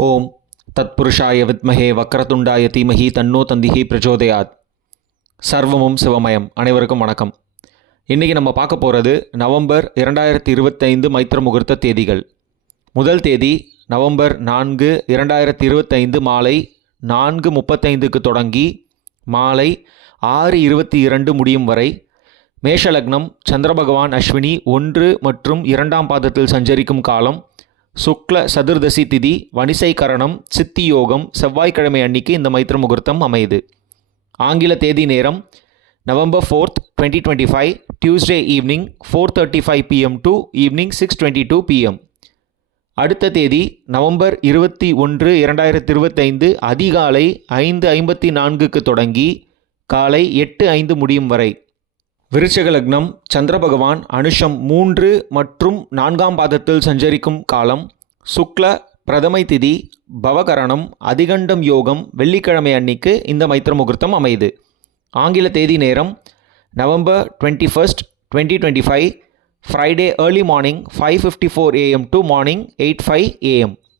ஓம். தத்புருஷாய வித்மகே வக்ரதுண்டாய தீமஹி தன்னோ தந்திஹி பிரச்சோதயாத். சர்வமும் சிவமயம். அனைவருக்கும் வணக்கம். இன்றைக்கி நம்ம பார்க்க போகிறது நவம்பர் இரண்டாயிரத்தி இருபத்தைந்து மைத்திர முகூர்த்த தேதிகள். முதல் தேதி நவம்பர் நான்கு இரண்டாயிரத்தி இருபத்தைந்து மாலை நான்கு முப்பத்தைந்துக்கு தொடங்கி மாலை ஆறு இருபத்தி இரண்டு முடியும் வரை மேஷலக்னம் சந்திரபகவான் சந்திர பகவான் அஸ்வினி ஒன்று மற்றும் இரண்டாம் பாதத்தில் சஞ்சரிக்கும் காலம் சுக்ல சதுர்தசி திதி வணிசை கரணம் சித்தி யோகம் செவ்வாய்க்கிழமை அன்னைக்கு இந்த மைத்திர முகூர்த்தம் அமையுது. ஆங்கில தேதி நேரம் November fourth twenty twenty five Tuesday evening four thirty five PM to evening six twenty two PM அடுத்த தேதி நவம்பர் இருபத்தி ஒன்று இரண்டாயிரத்தி இருபத்தைந்து அதிகாலை ஐந்து ஐம்பத்தி நான்குக்கு தொடங்கி காலை எட்டு ஐந்து முடியும் வரை. விருச்சக லக்னம் சந்திர பகவான் அனுஷம் மூன்று மற்றும் நான்காம் பாதத்தில் சஞ்சரிக்கும் காலம் சுக்ல பிரதமை திதி பவகரணம் அதிகண்டம் யோகம் வெள்ளிக்கிழமை அன்னைக்கு இந்த மைத்திர முகூர்த்தம் அமையுது. ஆங்கில தேதி நேரம் November twenty first twenty twenty five Friday early morning five fifty four AM to morning eight five AM